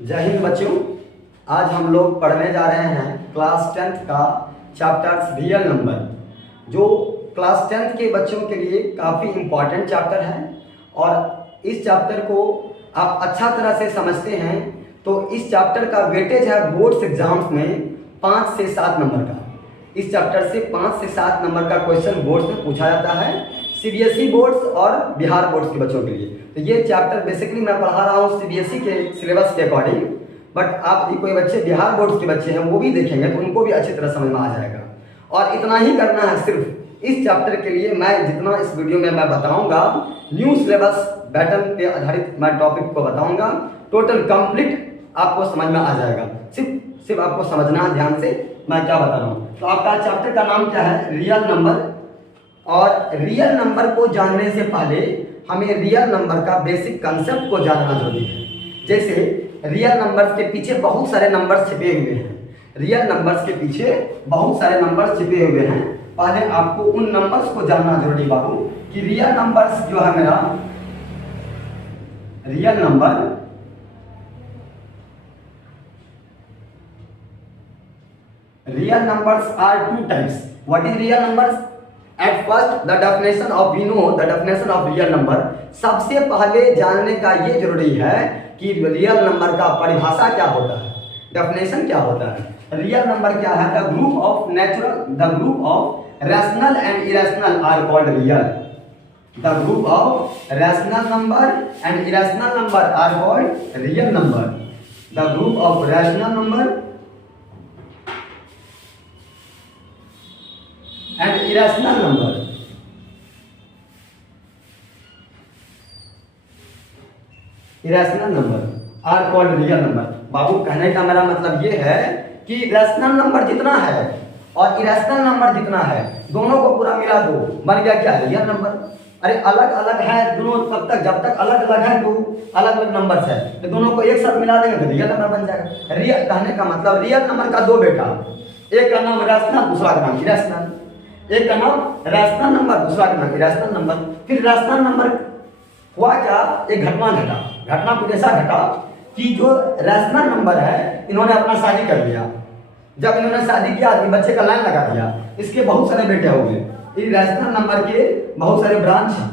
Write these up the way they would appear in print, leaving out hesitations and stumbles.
जय हिंद बच्चों। आज हम लोग पढ़ने जा रहे हैं क्लास 10th का चैप्टर रियल नंबर, जो क्लास 10th के बच्चों के लिए काफ़ी इम्पॉर्टेंट चैप्टर है। और इस चैप्टर को आप अच्छा तरह से समझते हैं तो इस चैप्टर का वेटेज है बोर्ड्स एग्जाम्स में 5 से 7 नंबर का। इस चैप्टर से 5 से 7 नंबर का क्वेश्चन बोर्ड्स में पूछा जाता है, सीबीएसई बोर्ड्स और बिहार बोर्ड्स के बच्चों के लिए। तो ये चैप्टर बेसिकली मैं पढ़ा रहा हूँ सीबीएसई के सिलेबस के अकॉर्डिंग, बट आप यदि कोई बच्चे बिहार बोर्ड्स के बच्चे हैं वो भी देखेंगे तो उनको भी अच्छी तरह समझ में आ जाएगा। और इतना ही करना है, सिर्फ इस चैप्टर के लिए मैं जितना इस वीडियो में मैं बताऊंगा न्यू सिलेबस पैटर्न पे आधारित मैं टॉपिक को बताऊंगा, टोटल कंप्लीट आपको समझ में आ जाएगा। सिर्फ आपको समझना है ध्यान से मैं क्या बता रहा हूँ। तो आपका चैप्टर का नाम क्या है? Real number. और रियल नंबर को जानने से पहले हमें रियल नंबर का बेसिक कंसेप्ट को जानना जरूरी है। जैसे रियल नंबर्स के पीछे बहुत सारे नंबर्स छिपे हुए हैं, रियल नंबर्स के पीछे बहुत सारे नंबर्स छिपे हुए हैं। पहले आपको उन नंबर्स को जानना जरूरी बाबू कि रियल नंबर्स जो है मेरा real numbers are two types. What is real numbers? At first the definition of we know the definition of real number. सबसे पहले जानने का ये जरूरी है कि रियल नंबर का परिभाषा क्या होता है, डेफिनेशन क्या होता है। रियल नंबर क्या है? The group of rational and irrational are called real. The group of rational number and irrational number are called real number. द ग्रुप ऑफ रैशनल नंबर and irrational number are called real number। बाबू कहने का मेरा मतलब ये है कि रैशनल नंबर जितना है और इरेशनल नंबर जितना है दोनों को पूरा मिला दो, बन गया क्या? Real number. अरे अलग अलग है दोनों, तब तक जब तक अलग अलग है दो अलग अलग नंबर्स है तो दोनों को एक साथ मिला देंगे तो रियल नंबर बन जाएगा। रियल कहने का मतलब रियल नंबर का दो बेटा, एक का नाम रैशनल दूसरा का नाम इरेशनल। एक का नाम रैशनल नंबर दूसरा का नाम इरेशनल नंबर। फिर रैशनल नंबर हुआ क्या? एक घटना कुछ ऐसा घटा कि जो रैशनल नंबर है इन्होंने अपना शादी कर लिया। जब इन्होंने शादी किया आदमी बच्चे का लाइन लगा दिया, इसके बहुत सारे बेटे हो गए। इस रैशनल नंबर के बहुत सारे ब्रांच हैं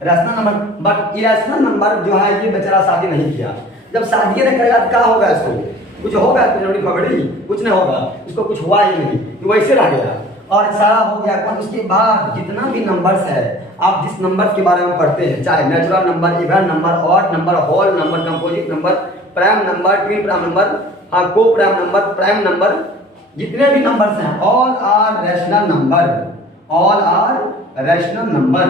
rational number. But irrational number जो है ये बेचारा शादी नहीं किया। जब शादी नहीं करेगा तो क्या होगा? इसको कुछ होगा? कुछ नहीं होगा, इसको कुछ हुआ ही नहीं, तो वैसे रह गया और सारा हो गया। पर उसके बाद जितना भी नंबर्स है, आप जिस नंबर्स के बारे में पढ़ते हैं, चाहे natural number, even number, odd number, whole number, composite number, prime number, twin prime number, को प्राइम नंबर, प्राइम नंबर, जितने भी नंबर्स हैं all are rational number. All are rational number.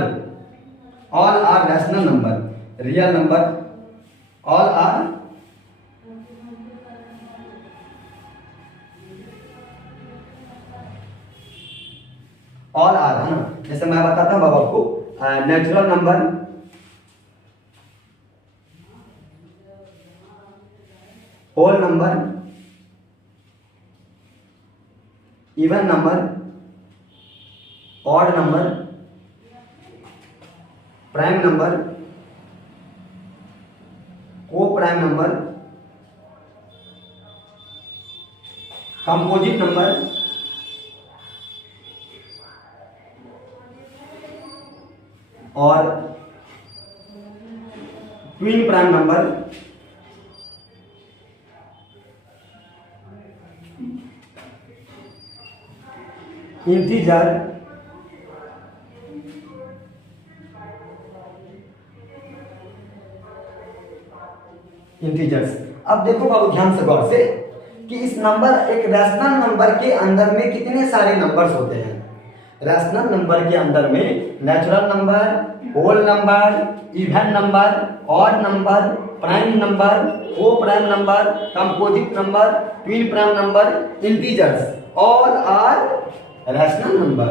All are rational number. Real number all are है ना। जैसे मैं बताता हूं बाबा आपको, natural number, whole number, even number, odd number, prime number, को प्राइम नंबर, कंपोजिट नंबर और twin prime number, integer, integers. अब देखो बाबू ध्यान से गौर से कि इस नंबर, एक रैशनल नंबर के अंदर में कितने सारे नंबर्स होते हैं। रैशनल नंबर के अंदर में natural number, whole number, even number, odd number, prime number, को prime number, composite number, twin prime number, integers, all are rational number.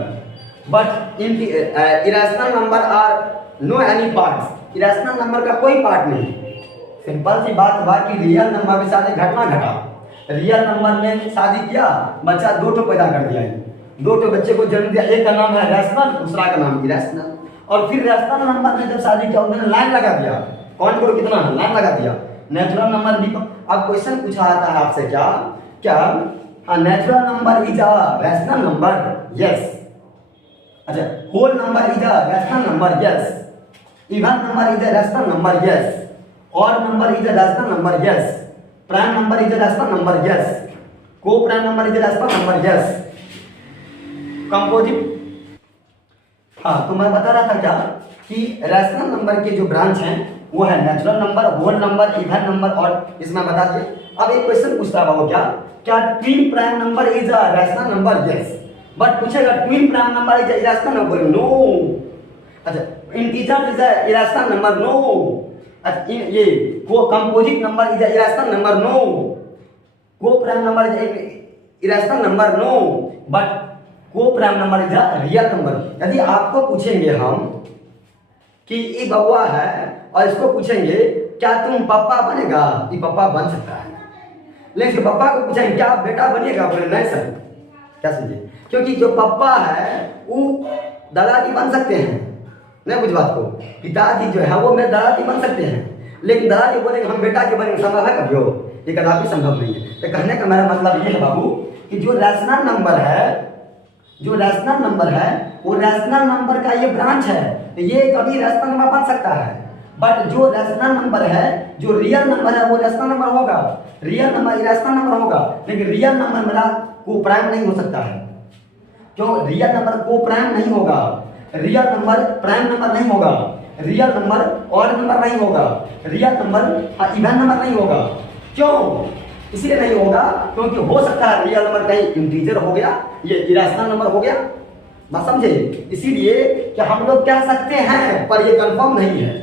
But irrational number are no any parts. Irrational number का कोई part नहीं। Simple सी बात हुआ कि real number के साथ एक घटना घटा। रियल नंबर ने शादी किया, बच्चा दो ठो पैदा कर दिया, दो ठो बच्चे को जन्म दिया, एक का नाम है रैशनल दूसरा का नाम इरेशनल। और फिर रैशनल नंबर ने जब शादी किया उन्होंने लाइन लगा दिया, कौन को कितना है लाइन लगा दिया नेचुरल नंबर भी अब क्वेश्चन पूछा आता है आपसे क्या क्या natural number is a rational number yes अच्छा whole number is a rational number yes even number is a rational number yes odd number is a rational number yes prime number is a rational number yes को prime number is a rational number yes composite हाँ तो मैं बता रहा था क्या कि rational number के जो ब्रांच हैं वो है natural number whole number even number और इसमें बता दिए। अब एक क्वेश्चन पूछता है वो क्या क्या twin prime number is a rational number yes but पूछेगा twin prime number is a irrational number no अच्छा integer is a irrational number no अच्छा ये को composite number is a irrational number no को prime number is a irrational number no but को prime number is a real number. यदि आपको पूछेंगे हम कि ये बउआ है और इसको पूछेंगे क्या तुम पापा बनेगा ये पापा बन सकता है लेकिन पापा को पूछेंगे क्या बेटा बनेगा बोले नहीं सर क्या समझे क्योंकि जो पापा है वो दादाजी बन सकते हैं नहीं बुझ बात को पिताजी जो है वो मेरे दादाजी बन सकते हैं लेकिन दादाजी बोलेंगे हम बेटा के बनेंगे संभव है कभी हो ये कदापि संभव नहीं है। तो कहने का मेरा मतलब ये है बाबू कि जो रैशनल नंबर है वो रैशनल नंबर का ये ब्रांच है तो ये कभी रैशनल नंबर बन सकता है बट जो रैशनल नंबर है जो रियल नंबर है वो रैशनल नंबर होगा रियल नंबर इरेशनल नंबर होगा लेकिन रियल नंबर मेरा को प्राइम नहीं हो सकता है क्यों रियल नंबर को प्राइम नहीं होगा रियल नंबर प्राइम नंबर नहीं होगा रियल नंबर ऑड नंबर नहीं होगा रियल नंबर इवन नंबर नहीं होगा क्यों इसलिए नहीं होगा क्योंकि हो सकता है रियल नंबर कहीं इंटीजर हो गया ये इरेशनल नंबर हो गया बात समझे इसीलिए कि हम लोग कह सकते हैं पर ये कंफर्म नहीं है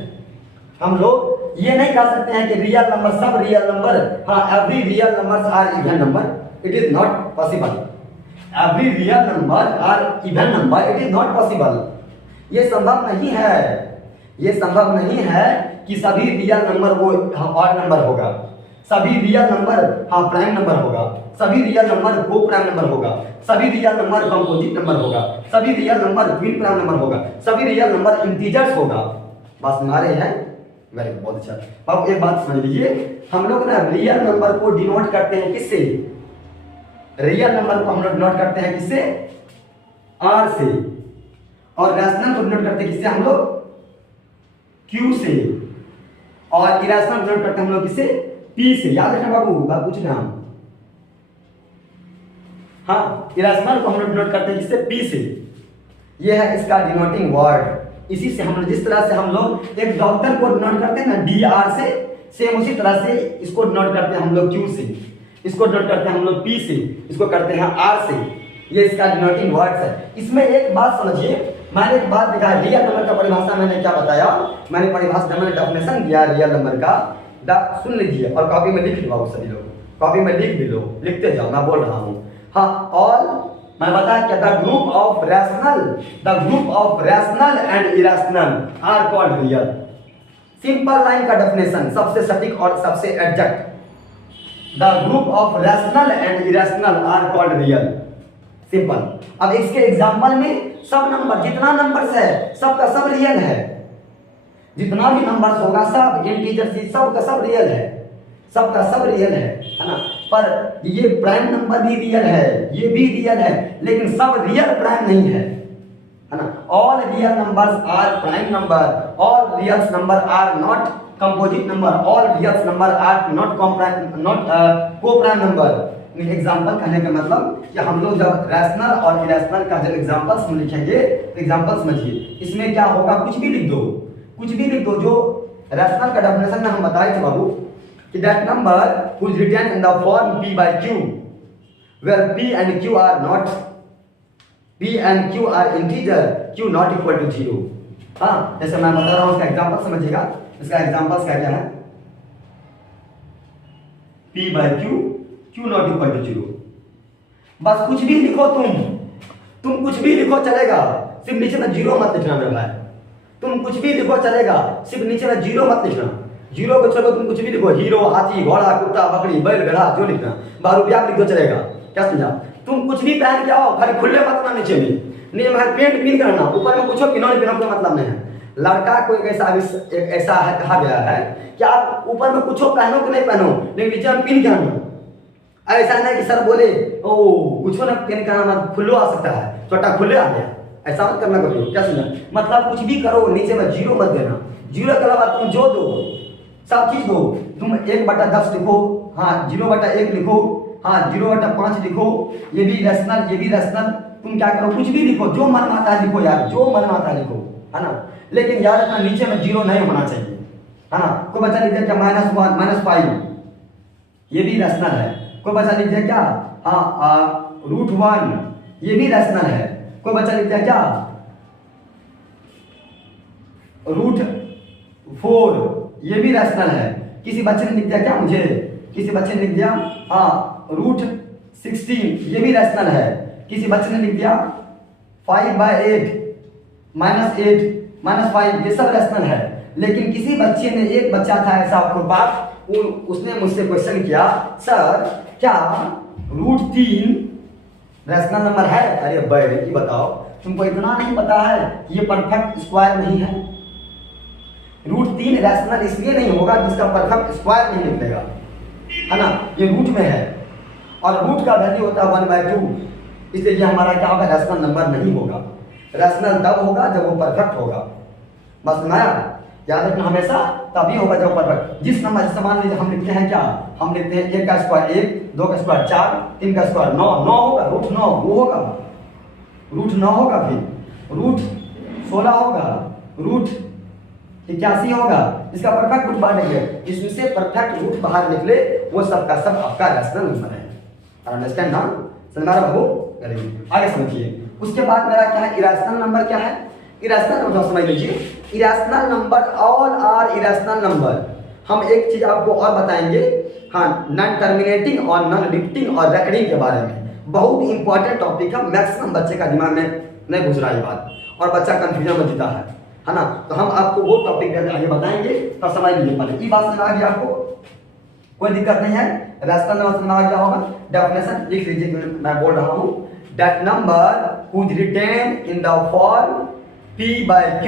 हम लोग ये नहीं कह सकते हैं कि रियल नंबर सब रियल नंबर हाँ every real number are even number it is not possible every real number are even number it is not possible ये संभव नहीं है कि सभी रियल नंबर वो ऑड नंबर होगा सभी रियल नंबर हाँ प्राइम नंबर होगा सभी रियल नंबर को प्राइम नंबर होगा सभी रियल नंबर कंपोजिट नंबर होगा सभी real number twin prime number होगा सभी रियल नंबर इंटीजर्स होगा बस हमारे हैं वेरी बहुत अच्छा। अब एक बात समझ लीजिए हम लोग ना रियल नंबर को डिनोट करते हैं किससे रियल नंबर को हम लोग डिनोट करते हैं किससे आर से और रैशनल को डिनोट करते हैं किससे हम लोग क्यू से और इरेशनल को डिनोट करते हैं हम लोग किससे पी से याद रखना बाबू बात पूछ रहे हम हाँ इरेशनल को हम लोग डिनोट करते हैं किससे पी से ये है इसका डिनोटिंग वर्ड इसी से हम लोग जिस तरह से हम लोग एक डॉक्टर को डिनोट करते हैं ना डी आर से सेम उसी तरह से इसको डिनोट करते हैं हम लोग क्यू से इसको डिनोट करते हैं हम लोग पी से इसको करते हैं आर से ये इसका डिनोटिंग वर्ड्स है। इसमें एक बात समझिए मैंने एक बात दिखाया रियल नंबर का परिभाषा मैंने क्या बताया मैंने परिभाषा मैंने डेफिनेशन दिया रियल नंबर का सुन लीजिए और कॉपी में लिख लो सभी लोग कॉपी में लिख भी लो लिखते जाओ मैं बोल रहा हूँ हाँ ऑल मैं बताया क्या the group of rational and irrational are called real simple line का डेफिनेशन सबसे सटीक और सबसे exact the group of rational and irrational are called real simple. अब इसके एग्जांपल में सब नंबर जितना नंबर्स है सबका सब रियल है जितना भी नंबर्स होगा सब इंटीजर सबका सब रियल है सबका सब रियल है ना पर ये प्राइम नंबर भी रियल है ये भी रियल है लेकिन सब रियल प्राइम नहीं है ना all real numbers are prime number all real number are not composite number all real number are not co prime number. Example कहने का मतलब कि हम लोग जब रैशनल और इरेशनल का जब एग्जाम्पल्स में लिखेंगे तो एग्जाम्पल समझिए इसमें क्या होगा कुछ भी लिख दो जो रैशनल का डेफिनेशन में हम बताए थे बाबू कि that number who is written in the form p by q where p and q are integer q not equal to 0 हाँ जैसे मैं बता रहा हूँ इसका एग्जांपल समझिएगा इसका एग्जांपल क्या है p by q not equal to 0 बस कुछ भी लिखो तुम कुछ भी लिखो चलेगा सिर्फ नीचे में जीरो मत लिखना मेरा भाई तुम कुछ भी लिखो चलेगा सिर्फ नीचे में जीरो मत लिखना जीरो को छोड़ो तुम कुछ भी लिखो हीरो हाथी घोड़ा कुत्ता बकरी बैल गधा जो लिखना 12 रुपया लिख दो चलेगा क्या समझा तुम कुछ भी पहन के आओ खाली खुले मत ना नीचे में पेंट पिन करना ऊपर में पूछो कि नॉन पिन कोई मतलब नहीं है लड़का को एक ऐसा कहा गया है कि आप ऊपर में कुछ पहनो कि नहीं पहनो, लेकिन नीचे में पिन पहनो। ऐसा नहीं कि सर बोले ओ कुछ ना पिन का मतलब खुल्लो आ सकता है, छोटा खुले आ गया, ऐसा मत करना करो। क्या समझा? मतलब कुछ भी करो नीचे में जीरो मत देना। जीरो के अलावा तुम जो दो सब चीज दो। तुम 1/10 लिखो, हाँ 0/1 लिखो, हाँ 0/5 लिखो, ये भी रैशनल, ये भी रैशनल। तुम क्या करो, कुछ भी लिखो, जो मन आता है लिखो यार, जो मन आता है लिखो, है ना। लेकिन याद रखना नीचे में जीरो नहीं होना चाहिए, है ना। कोई बच्चा लिख दिया क्या -1 -5, ये भी रैशनल है। कोई बच्चा लिख दिया क्या हाँ √1, ये भी रैशनल है। कोई बच्चा लिख दिया क्या √4, ये भी रैशनल है। किसी बच्चे ने लिख दिया क्या मुझे, किसी बच्चे ने लिख दिया हाँ √16, ये भी रैशनल है। किसी बच्चे ने लिख दिया 5/8 -8 -5, ये सब रैशनल है। लेकिन किसी बच्चे ने, एक बच्चा था ऐसा आपको बात, उसने मुझसे क्वेश्चन किया सर क्या √3 रैशनल नंबर है? अरे भाई ये बताओ, तुमको इतना नहीं पता है कि ये परफेक्ट स्क्वायर नहीं है? √3 रैशनल इसलिए नहीं होगा जिसका परफेक्ट स्क्वायर नहीं निकलेगा, है ना। ये रूट में है और रूट का वैल्यू होता है 1/2, इसलिए ये हमारा क्या होगा, रैशनल नंबर नहीं होगा। रैशनल तब होगा जब वो परफेक्ट होगा। बस नया याद रखना हमेशा तभी होगा जब परफेक्ट। जिस नंबर समान लीजिए हम लिखते हैं क्या, हम लिखते हैं 1 का स्क्वायर 1, 2 का स्क्वायर 4, 3 का स्क्वायर 9, 9 होगा, √9 वो होगा, √9 होगा, फिर √16 होगा, √81 होगा। इसका परफेक्ट रूट बाहर निकले, इसमें से परफेक्ट रूट बाहर निकले वो सब का सब आपका रैशनल नंबर है। अंडरस्टैंड ना? समझ रहा हो? आगे समझिए। उसके बाद मेरा क्या है, इरेशनल नंबर क्या है? इरेशनल नंबर समझ लीजिए। Irrational number all are irrational number. हम एक चीज आपको और बताएंगे, हाँ नॉन टर्मिनेटिंग और नॉन रिपीटिंग और रेकरिंग के बारे में। बहुत इंपॉर्टेंट टॉपिक है, मैक्सिमम बच्चे का दिमाग में नहीं घुस रहा है बात और बच्चा कंफ्यूजन में जीता है ना। तो हम आपको वो टॉपिक आगे बताएंगे, तो समझ लीजिए पहले। ये बात समझ आ गया आपको? कोई दिक्कत नहीं है। रैशनल नंबर समझ आ गया होगा। डेफिनेशन लिख लीजिए, मैं बोल रहा हूँ। That number whose written in the form p/q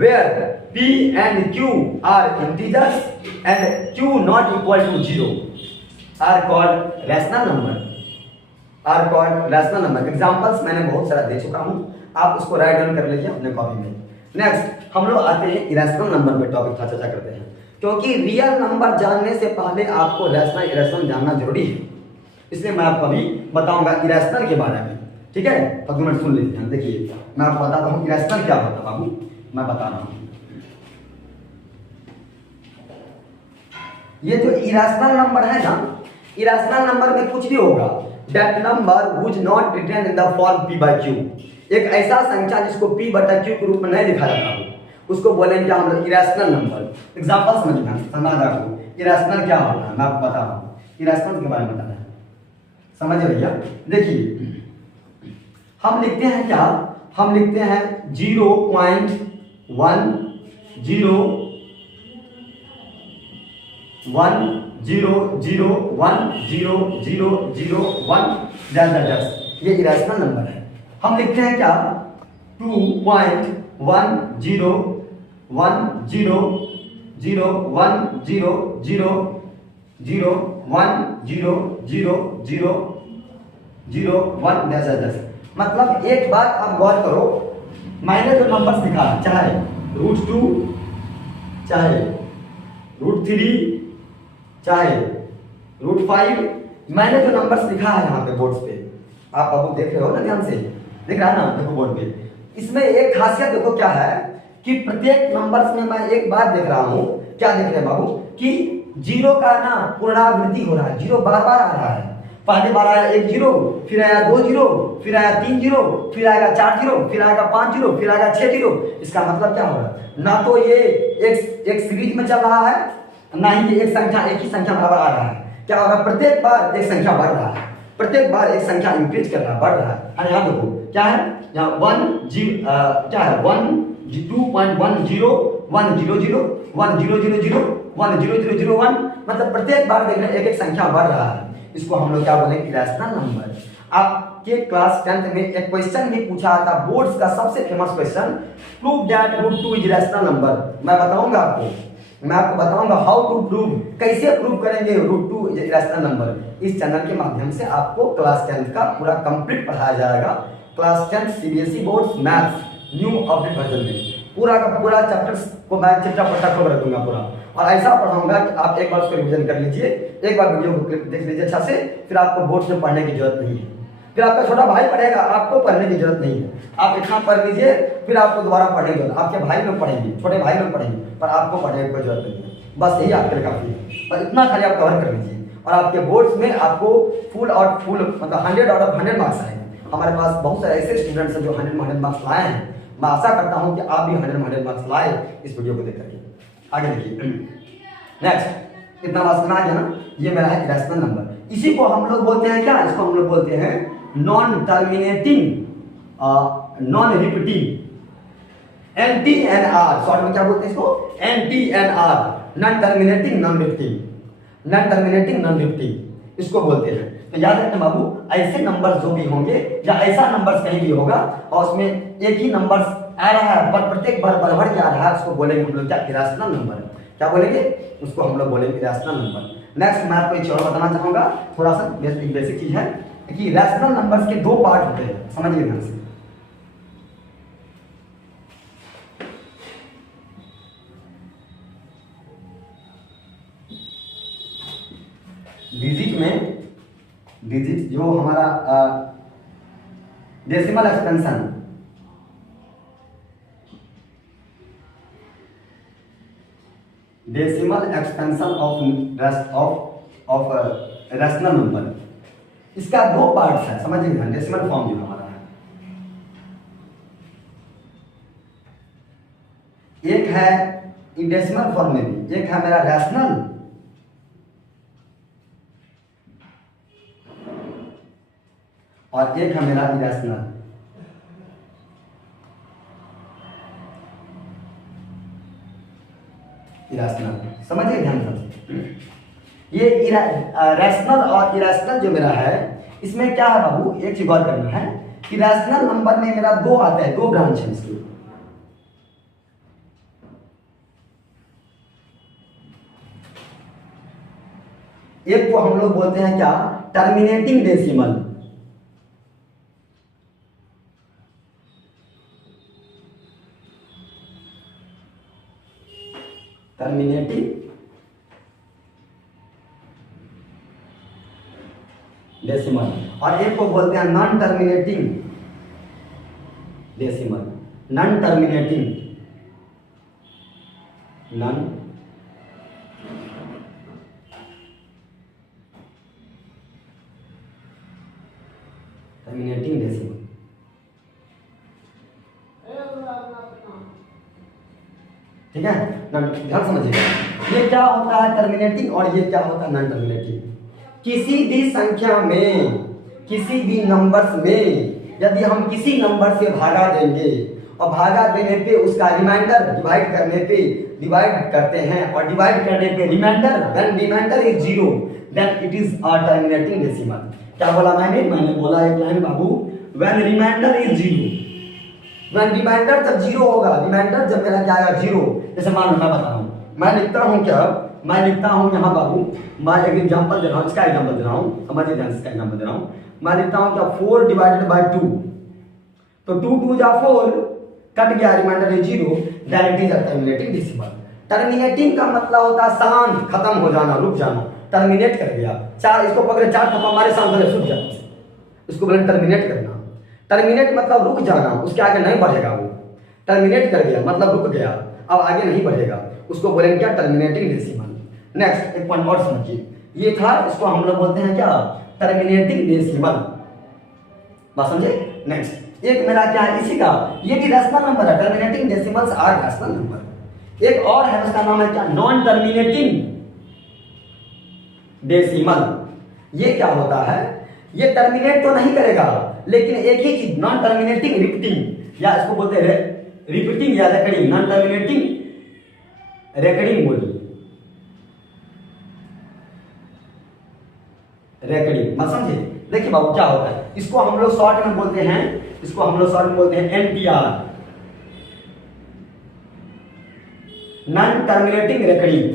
where p and q are integers and q not equal to 0 are called rational number, are called rational number। Examples मैंने बहुत सारा दे चुका हूँ, आप उसको राइट डाउन कर लीजिए अपने कॉपी में। नेक्स्ट हम लोग आते हैं इरेशनल नंबर पे, टॉपिक था चर्चा करते हैं, क्योंकि रियल नंबर जानने से पहले आपको रैशनल इरेशनल जानना जरूरी है। इसलिए मैं आपको अभी बताऊंगा इरेशनल के बारे में, ठीक है। तो 2 मिनट सुन लीजिए। देखिए मैं आपको बताता हूँ इरेशनल क्या होता है बाबू, मैं बता रहा हूँ। ये जो इरेशनल नंबर है ना, इरेशनल नंबर में कुछ भी होगा। That number which not written in the form p/q, एक ऐसा संख्या जिसको p/q के रूप में नहीं लिखा जाता हो, उसको बोलेंगे हम लोग इरेशनल नंबर। एग्जांपल समझना, समझ आपको इरेशनल क्या होता है मैं आपको बता रहा हूँ। इरेशनल के बारे में बताना है, समझिए भैया। देखिए हम लिखते हैं क्या, हम लिखते हैं 0.10100001, ये इरेशनल नंबर है। हम लिखते हैं क्या 2.110100001, मतलब एक बात आप गौर करो, मैंने जो नंबर्स लिखा चाहे √2 चाहे √3 चाहे √5, मैंने जो नंबर्स लिखा है यहाँ पे बोर्ड्स पे, आप अब देख रहे हो ना, ध्यान से दिख रहा है ना, देखो बोर्ड पे। इसमें एक खासियत देखो क्या है कि प्रत्येक नंबर्स में मैं एक बात देख रहा हूँ, क्या देख रहे हैं बाबू, कि जीरो का ना पुनरावृत्ति हो रहा है, जीरो बार बार आ रहा है। पहली बार आया 1 0, फिर आया 2 0, फिर आया 3 0, फिर आएगा 4 0, फिर आएगा 5 0, फिर आएगा 6 0। इसका मतलब क्या हो रहा है, ना तो ये एक सीरीज में चल रहा है, ना ही ये एक संख्या एक ही संख्या बराबर आ रहा है। क्या हो रहा है, प्रत्येक बार एक संख्या बढ़ रहा है, प्रत्येक बार एक संख्या इंक्रीज कर रहा है, बढ़ रहा है। यहाँ देखो क्या है, यहाँ 1 क्या है 2.10 100 1000 10001, मतलब प्रत्येक बार देख रहे हैं एक एक संख्या बढ़ रहा है। इसको हम लोग क्या बोलेंगे, इरेशनल नंबर। आपके क्लास 10th में एक क्वेश्चन भी पूछा था, बोर्ड्स का सबसे famous question, prove that root 2 is rational number. मैं आपको बताऊंगा हाउ टू प्रूव, कैसे प्रूव करेंगे रूट 2 इज रैशनल नंबर। इस चैनल के माध्यम से आपको क्लास 10th का पूरा कंप्लीट पढ़ाया जाएगा। Class 10th CBSE boards maths new update version में पूरा का पूरा चैप्टर्स को मैं चिट्टा पट्टा खोल रखूंगा पूरा, और ऐसा पढ़ाऊंगा कि आप एक बार उसको रिवीजन कर लीजिए, एक बार वीडियो को क्लिप देख लीजिए अच्छा से, फिर आपको बोर्ड में पढ़ने की जरूरत नहीं है। फिर आपका छोटा भाई पढ़ेगा, आपको पढ़ने की जरूरत नहीं है। आप इतना पढ़ लीजिए, फिर आपको दोबारा पढ़ने की जरूरत, आपके भाई लोग पढ़ेंगे, छोटे भाई लोग पढ़ेंगे, पर आपको पढ़ने की कोई जरूरत नहीं है। बस यही आपके लिए काफी है, और इतना खाली आप कवर कर लीजिए, और आपके बोर्ड्स में आपको फुल मतलब 100 आउट ऑफ 100 मार्क्स आएंगे। हमारे पास बहुत सारे ऐसे स्टूडेंट्स हैं जो 100 मार्क्स लाए हैं। मैं आशा करता हूं कि आप भी 100 मार्क्स लाए इस वीडियो को देख करके। आगे देखिए, नेक्स्ट, इतना बात समझ आ गया ना, ये मेरा है इरेशनल नंबर। इसी को हम लोग बोलते हैं क्या, इसको हम लोग बोलते हैं non terminating non repeating, NTNR, short में क्या बोलते हैं इसको, NTNR, non terminating non repeating, non terminating non repeating इसको बोलते हैं। तो याद रखना बाबू, ऐसे नंबर जो भी होंगे या ऐसा नंबर कहीं भी होगा और उसमें एक ही नंबर आ रहा है पर प्रत्येक बार बढ़ के आ रहा है, उसको बोलेंगे हम लोग क्या, इरेशनल नंबर। क्या बोलेंगे उसको, हम लोग बोलेंगे इरेशनल नंबर। नेक्स्ट मैं आपको एक और बताना चाहूंगा, थोड़ा सा बेसिक चीज है कि इरेशनल नंबर्स के दो पार्ट होते हैं, समझिए ध्यान से। डिजिट जो हमारा decimal expansion, of rational number, इसका दो पार्ट्स है, समझिए ध्यान। डेसिमल फॉर्म जो हमारा है, एक है डेसिमल फॉर्म में भी, एक है मेरा रैशनल और एक है मेरा इरेशनल। समझिए ध्यान से, ये रैशनल और इरेशनल जो मेरा है, इसमें क्या है बाबू, एक चीज गौर करना है कि रैशनल नंबर में मेरा दो आता है, दो ब्रांच है इसकी। एक को हम लोग बोलते हैं क्या, टर्मिनेटिंग डेसिमल, टर्मिनेटिंग डेसिमल, और एक को बोलते हैं non terminating decimal, non terminating decimal. ठीक है, ध्यान समझिएगा, ये क्या होता है टर्मिनेटिंग और ये क्या होता है नॉन टर्मिनेटिंग। किसी भी संख्या में, किसी भी नंबर्स में यदि हम किसी नंबर से भागा देंगे और भागा देने पे उसका रिमाइंडर डिवाइड करने पे डिवाइड करते हैं और डिवाइड करने पे remainder, when remainder is 0 then it is a terminating decimal. क्या बोला मैंने बोला एक लाइन बाबू, when remainder is 0, when remainder जब 0 होगा, रिमाइंडर जब मेरा क्या आएगा 0, जैसे मान लो मैं बता रहा हूँ, मैं लिखता हूँ क्या, मैं लिखता हूँ यहाँ बाबू, मैं एक एग्जांपल दे रहा हूँ, इसका एग्जांपल दे रहा हूँ, समझिए ध्यान से, इसका एग्जांपल दे रहा हूँ। मैं लिखता हूँ क्या, 4 डिवाइडेड बाय 2, तो 2 2 जा 4, कट गया, रिमाइंडर है 0, then it is a terminating decimal. Terminating का मतलब होता है शांत, खत्म हो जाना, रुक जाना, टर्मिनेट कर दिया। चार इसको पकड़े, 4 थप्पा मारे, शांत हो जाए, रुक जाए, इसको बोले टर्मिनेट करना। टर्मिनेट मतलब रुक जाना, उसके आगे नहीं बढ़ेगा, वो टर्मिनेट कर दिया मतलब रुक गया, अब आगे नहीं बढ़ेगा, उसको बोलेंगे क्या, टर्मिनेटिंग डेसिमल। नेक्स्ट एक पॉइंट और समझिए, ये था, इसको हम लोग बोलते हैं क्या, टर्मिनेटिंग डेसिमल। बात समझे। नेक्स्ट एक मेरा क्या है इसी का, ये भी रैशनल नंबर है, terminating decimals are rational number. एक और है, उसका नाम है क्या, नॉन टर्मिनेटिंग डेसिमल। ये क्या होता है, ये टर्मिनेट तो नहीं करेगा, लेकिन एक ही चीज, नॉन टर्मिनेटिंग रिपीटिंग, या इसको बोलते हैं रिपीटिंग या रेकरिंग, नॉन टर्मिनेटिंग रेकरिंग बोलिए, रेकरिंग, मत समझे। देखिए बाबू क्या होता है, इसको हम लोग शॉर्ट में बोलते हैं, इसको हम लोग शॉर्ट में बोलते हैं NTR, नॉन टर्मिनेटिंग रेकरिंग।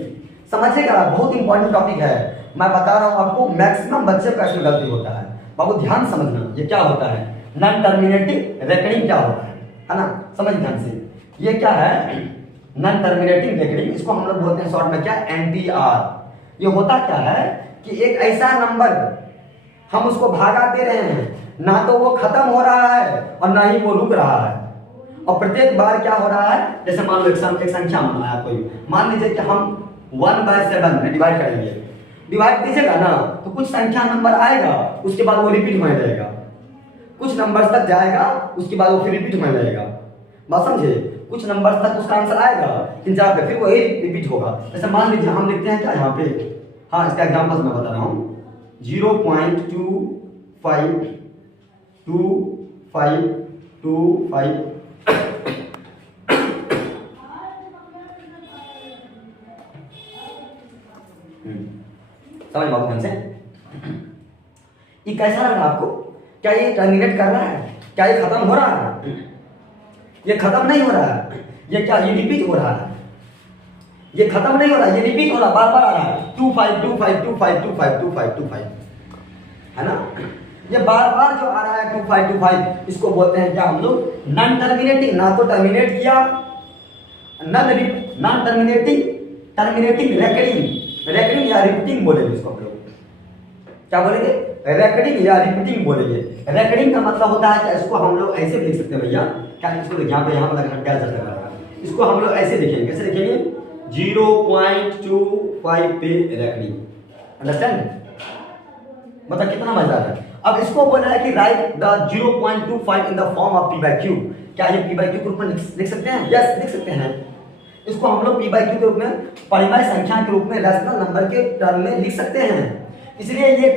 समझिएगा बहुत इंपॉर्टेंट टॉपिक है, मैं बता रहा हूं आपको, मैक्सिमम बच्चे का इसमें गलती होता है। बाबू ध्यान समझना, ये क्या होता है, नॉन टर्मिनेटिंग रेकरिंग क्या होता है ना, समझ ध्यान से। ये क्या है नॉन टर्मिनेटिंग रेकरिंग, इसको हम लोग बोलते हैं शॉर्ट में क्या, NTR। ये होता क्या है कि एक ऐसा नंबर हम उसको भागा दे रहे हैं, ना तो वो खत्म हो रहा है और ना ही वो रुक रहा है, और प्रत्येक बार क्या हो रहा है, जैसे मान लो एक संख्या माना है कोई, मान लीजिए कि हम 1/7 में डिवाइड करेंगे, डिवाइड दीजिएगा ना तो कुछ संख्या नंबर आएगा, उसके बाद वो रिपीट होने लगेगा, कुछ नंबर तक जाएगा, उसके बाद वो फिर रिपीट होने लगेगा, बात समझे, कुछ नंबर तक उसका आंसर आएगा, फिर जाकर फिर वो रिपीट होगा। जैसे मान लीजिए हम लिखते हैं क्या यहाँ पे, हाँ इसका एग्जाम्पल मैं बता रहा हूँ, 0.252525 समझ बात ध्यान से। ये कैसा लग रहा है आपको, क्या ये टर्मिनेट कर रहा है, क्या ये खत्म हो रहा है, ये खत्म नहीं हो रहा है, ये क्या ये रिपीट हो रहा है, ये खत्म नहीं हो रहा, ये रिपीट हो रहा, बार बार आ रहा है, 2525252525 है ना, ये बार बार जो आ रहा है 2525, इसको बोलते हैं क्या हम लोग, नॉन टर्मिनेटिंग, ना तो टर्मिनेट किया, नॉन टर्मिनेटिंग रेकरिंग या रिपीटिंग बोलेंगे इसको हम लोग, क्या बोलेंगे, रेकरिंग या रिपीटिंग बोलेंगे। रेकरिंग का मतलब होता है कि इसको हम लोग ऐसे लिख सकते हैं भैया, क्या इसको यहाँ पे क्या चल रहा है, इसको हम लोग ऐसे लिखेंगे, कैसे लिखेंगे, 0.25 पे रेकरिंग, अंडरस्टैंड, मतलब कितना मजेदार है। अब इसको बोला है कि right the 0.25 in the form of p/q, क्या ये p/q के रूप में लिख सकते हैं, यस लिख सकते हैं, इसको हम लोग p/q के रूप में, परिमेय संख्या के रूप में, रैशनल नंबर के टर्म में लिख सकते हैं। इसलिए ये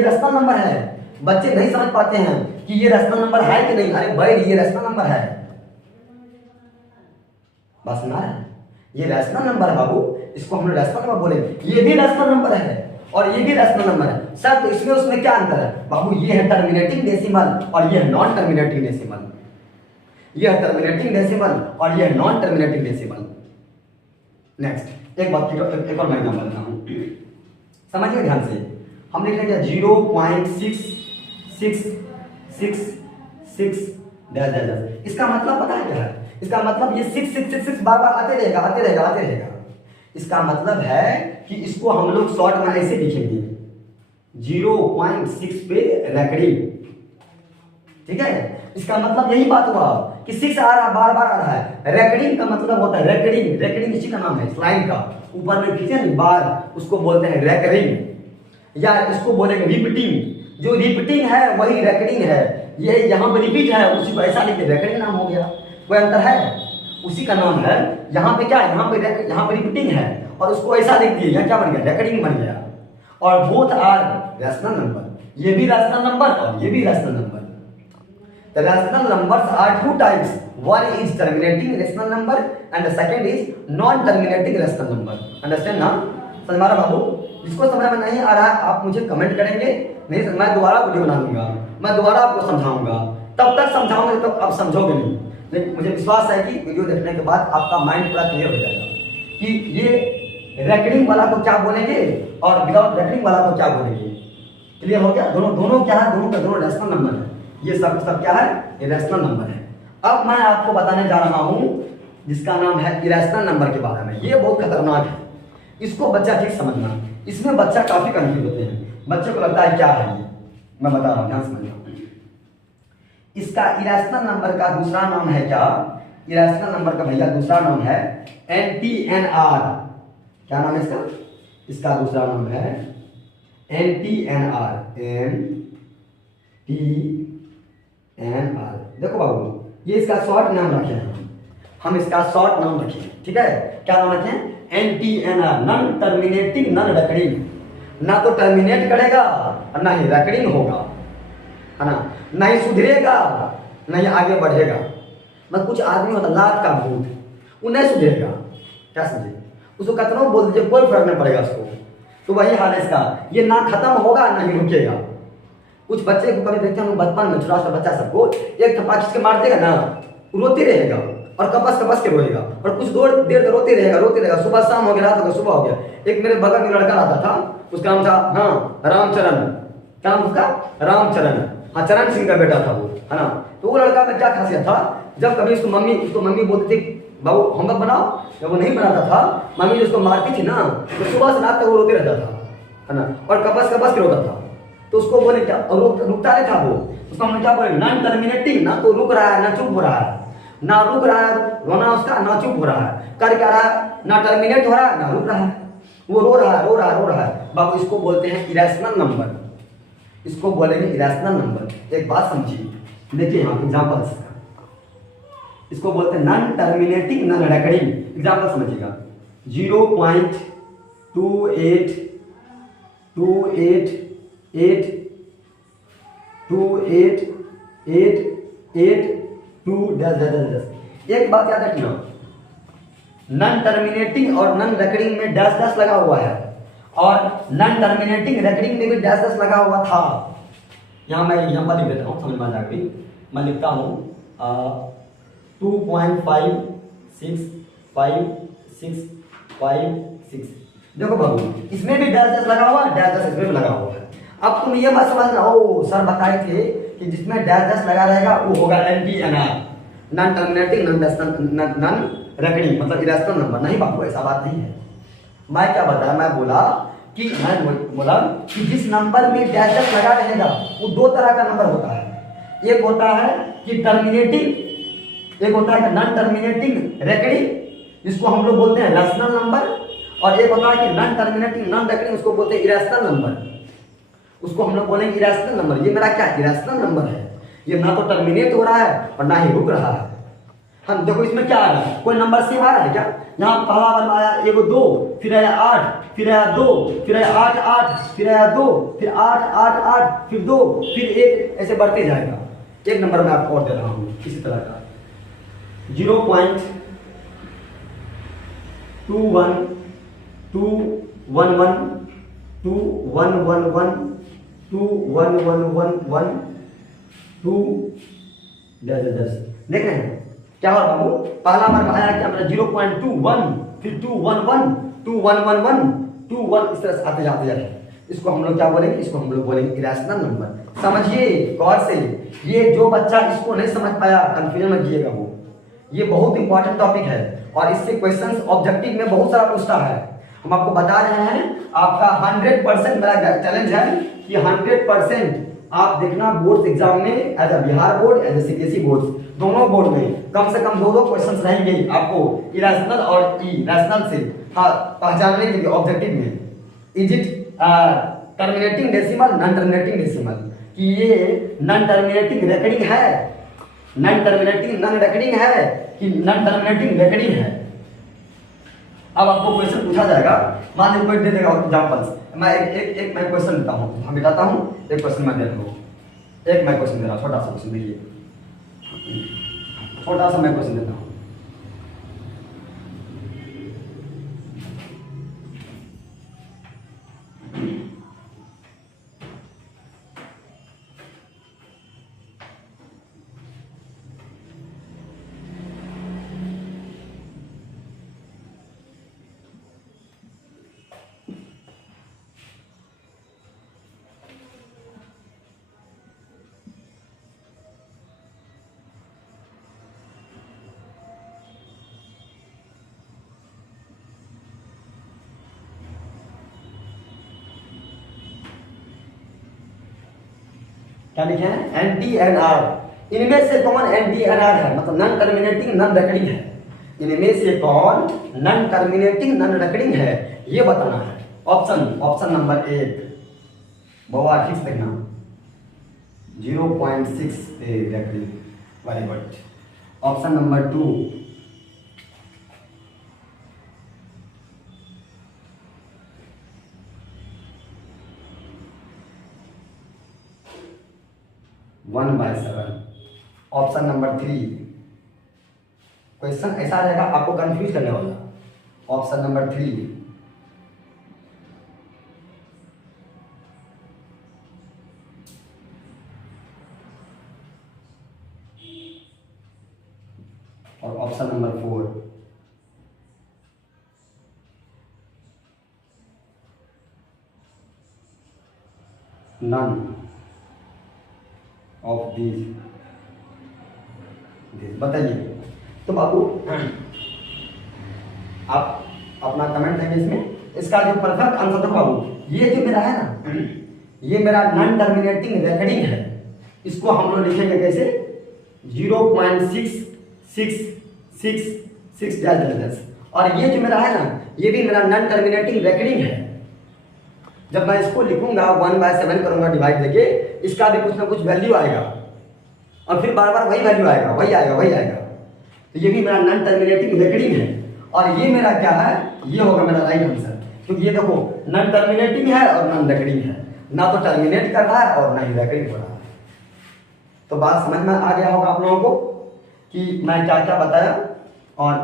रैशनल नंबर है, बच्चे नहीं समझ पाते हैं कि ये रैशनल नंबर है कि नहीं, अरे भाई ये रैशनल नंबर है, बस ना ये रैशनल नंबर है बाबू, इसको हम लोग रैशनल नंबर बोलेंगे, ये भी रैशनल नंबर है और ये भी रैशनल नंबर है सर, तो इसमें उसमें क्या अंतर है बाबू, ये है टर्मिनेटिंग डेसिमल और ये है नॉन टर्मिनेटिंग डेसिमल, ये है टर्मिनेटिंग डेसिमल और ये है नॉन टर्मिनेटिंग डेसिमल। नेक्स्ट एक बात, एक और मैं एग्जांपल देता हूं, समझिए ध्यान से, हम लिख लेंगे 0.6666 इसका मतलब पता है क्या है, इसका मतलब ये 6 बार बार आते रहेगा। इसका मतलब है कि इसको हम लोग शॉर्ट में ऐसे लिखेंगे, 0.6 पे रेकरिंग, ठीक है, इसका मतलब यही बात हुआ कि 6 आ रहा, बार बार आ रहा है, रेकरिंग का मतलब होता है रेकरिंग इसी का नाम है, स्लाइड का ऊपर में खींचे ना बार, उसको बोलते हैं रेकरिंग, या इसको बोलेंगे रिपीटिंग, जो रिपीटिंग है वही रेकरिंग है, ये यहाँ पे रिपीट है, उसी को ऐसा लिखते रेकरिंग नाम हो गया, कोई अंतर है, उसी का नाम है, यहाँ पे क्या है, यहाँ पे रिपीटिंग है और उसको ऐसा लिख दिए, यहाँ क्या बन गया, रेकरिंग बन गया, और बोथ आर रैशनल नंबर, ये भी रैशनल नंबर और ये भी rational number. The rational numbers are two types. One is terminating rational number and the second is non-terminating rational number. Understand ना? समझ रहा बाबू? जिसको समझ में नहीं आ रहा है आप मुझे कमेंट करेंगे, नहीं समझ मैं दोबारा वीडियो बना दूंगा, मैं दोबारा आपको समझाऊंगा, तब तक समझाऊंगा तब आप समझोगे नहीं, लेकिन मुझे विश्वास है कि वीडियो देखने के बाद आपका माइंड पूरा क्लियर हो जाएगा कि ये रेकरिंग वाला को क्या बोलेंगे और विदाउट रेकरिंग वाला को क्या बोलेंगे। क्लियर हो गया? दोनों क्या है, दोनों का दोनों रैशनल नंबर है, ये सब क्या है, इरेशनल नंबर है। अब मैं आपको बताने जा रहा हूं जिसका नाम है इरेशनल नंबर के बारे में, ये बहुत खतरनाक है, इसको बच्चा ठीक समझना, इसमें बच्चा काफी कंफ्यूज होते हैं, बच्चे को लगता है क्या है ये, मैं बता रहा हूं, ध्यान समझना। इसका इरेशनल नंबर का दूसरा नाम है क्या, इरेशनल नंबर का भैया दूसरा नाम है NTNR। क्या नाम है इसका, इसका दूसरा नाम है NTNR, NTNR। देखो बाबू, ये इसका शॉर्ट नाम रखे हैं, हम इसका शॉर्ट नाम रखें, ठीक है, क्या नाम रखें, NTNR, non terminating non recurring, ना तो टर्मिनेट करेगा और ना ही रेकरिंग होगा, है ना, ना ही सुधरेगा ना ही आगे बढ़ेगा। मतलब कुछ आदमी होता लात का भूत, वो नहीं सुधरेगा, क्या समझे, उसको कतना बोल दीजिए कोई फर्क नहीं पड़ेगा उसको, तो वही हाल है इसका, ये ना खत्म होगा ना ही रुकेगा, कुछ बच्चे को कभी देखते हैं बचपन में, छोटा सा बच्चा सबको एक थप्पड़ खींच के मार देगा ना, रोते रहेगा और कपस कपस के रोएगा, और कुछ देर तक रोते रहेगा। सुबह शाम हो गया, रात हो गया, सुबह हो गया। एक मेरे बगल में लड़का आता था, उसका नाम था हाँ रामचरण, क्या नाम उसका, रामचरण, हाँ चरण सिंह का बेटा था वो, है ना। तो वो लड़का में क्या खासियत था, जब कभी उसको मम्मी बोलती थी बाबू होमवर्क बनाओ, जब वो नहीं बनाता था, मम्मी उसको मारती थी ना, तो सुबह से रात तक वो रोते रहता था, है ना, और कपस कपस के रोता था। तो उसको बोले क्या, और रुकता नहीं था वो, उसको हमने क्या बोले, नॉन टर्मिनेटिंग, ना तो रुक रहा है ना चुप हो रहा है, ना रुक रहा है रोना उसका, ना चुप हो रहा है, कर क्या रहा है, ना टर्मिनेट हो रहा है ना रुक रहा है, वो रो रहा है बाबू। इसको बोलते हैं इरेशनल नंबर, इसको बोलेंगे इरेशनल नंबर। एक बात समझिए, देखिए यहाँ एग्जाम्पल्स, इसको बोलते हैं non terminating non recurring. Example समझिएगा, 0.28282828 एक बात याद रखना, नॉन टर्मिनेटिंग और नॉन रेकरिंग में डैश डैश लगा हुआ है, और नॉन टर्मिनेटिंग रेकरिंग में भी डैश डैश लगा हुआ था। यहाँ मैं एग्जाम्पल लिख देता हूँ, समझ में आ जाएगी। मैं लिखता हूँ 2.565656। देखो बाबू, इसमें भी डैश डैश लगा हुआ है, डैश डैश इसमें भी लगा हुआ है। अब तुम ये मत समझना ओ सर बताए थे कि जिसमें डैश डैश लगा रहेगा वो होगा NTNR, non terminating non recurring, मतलब इरेशनल नंबर। नहीं बाबू, ऐसा बात नहीं है। मैं क्या बताया, मैं बोला कि जिस नंबर में डैश डैश लगा रहेगा वो दो तरह का नंबर होता है। एक होता है कि टर्मिनेटिंग, एक होता है नॉन टर्मिनेटिंग रेकरिंग, जिसको हम लोग बोलते हैं रैशनल नंबर, और एक होता है कि नॉन टर्मिनेटिंग नॉन रेकरिंग, उसको बोलते हैं इरेशनल नंबर, उसको हम लोग बोलेंगे इरेशनल नंबर। ये मेरा क्या इरेशनल नंबर है, ये ना तो टर्मिनेट हो रहा है और ना ही रुक रहा है। हम देखो इसमें क्या आ रहा है, कोई नंबर सेम आ रहा है क्या, यहाँ पहला वाला आया 1 2, फिर आया 8, फिर आया 2, फिर आया 8 8, फिर आया 2, फिर 8 8 8, फिर 2, फिर 1, ऐसे बढ़ते जाएगा। एक नंबर मैं आपको और दे रहा हूँ इसी तरह का, 0.212121111112 देख रहे हैं क्या हो बाबू। पहला मार्क आया क्या मेरा 0.21, फिर 211 2111 21, इस तरह से आते जाते जाते। इसको हम लोग क्या बोलेंगे, इसको हम लोग बोलेंगे इरेशनल नंबर। समझिए गौर से, ये जो बच्चा इसको नहीं समझ पाया कंफ्यूजन में गिरेगा वो, ये बहुत इंपॉर्टेंट टॉपिक है और इससे क्वेश्चंस ऑब्जेक्टिव में बहुत सारा पूछता है। हम आपको बता रहे हैं, आपका 100% मेरा चैलेंज है कि 100% आप देखना बोर्ड एग्जाम में, as a Bihar board as a CBSE board, दोनों बोर्ड में कम से कम दो क्वेश्चंस रहेंगे आपको इरेशनल और इरेशनल से पहचानने के लिए ऑब्जेक्टिव में। Is it terminating decimal, non terminating decimal, कि ये नॉन टर्मिनेटिंग रेकरिंग है, नॉन टर्मिनेटिंग नॉन रेकरिंग है कि नॉन टर्मिनेटिंग रेकरिंग है। अब आपको क्वेश्चन पूछा जाएगा, मान लीजिए कोई दे देगा एग्जांपल्स, मैं एक मैं क्वेश्चन देता हूँ, हम बताता हूँ, एक क्वेश्चन मैं दे रहा हूँ, एक मैं क्वेश्चन दे रहा हूँ, छोटा सा क्वेश्चन देखिए, छोटा सा मैं क्वेश्चन देता हूँ। क्या लिखे हैं, NTNR। इनमें से कौन NTNR है, मतलब नॉन टर्मिनेटिंग नॉन रेकरिंग है, इनमें से कौन नॉन टर्मिनेटिंग नॉन रेकरिंग है ये बताना है। ऑप्शन नंबर 1 बवा ठीक देखना, 0.6 recurring, very good. Option number 2 1/7। Option number 3, question ऐसा रहेगा आपको कंफ्यूज करने वाला। Option number 3 1/8। और option number 4 none of these. बताइए। तो बाबू आप अपना कमेंट देंगे इसमें। इसका जो परफेक्ट आंसर था बाबू, ये जो मेरा है ना, ये मेरा नॉन टर्मिनेटिंग रेकरिंग है। इसको हम लोग लिखेंगे कैसे, 0.6666 और ये जो मेरा है ना, ये भी मेरा नॉन टर्मिनेटिंग रेकरिंग है। जब मैं इसको लिखूंगा 1/7 करूंगा डिवाइड देके, इसका भी कुछ ना कुछ वैल्यू आएगा और फिर बार बार वही वैल्यू आएगा, वही आएगा। तो ये भी मेरा नॉन टर्मिनेटिंग रेकरिंग है और ये मेरा क्या है, ये होगा मेरा राइट आंसर। क्योंकि ये देखो नॉन टर्मिनेटिंग है और नॉन रेकरिंग है, ना तो टर्मिनेट कर रहा है और ना ही रेकरिंग हो रहा है। तो बात समझ में आ गया होगा आप लोगों को कि मैं क्या क्या बताया और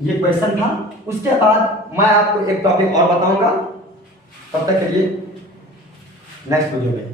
ये क्वेश्चन था। उसके बाद मैं आपको एक टॉपिक और बताऊंगा। तब तक के लिए नेक्स्ट वीडियो में।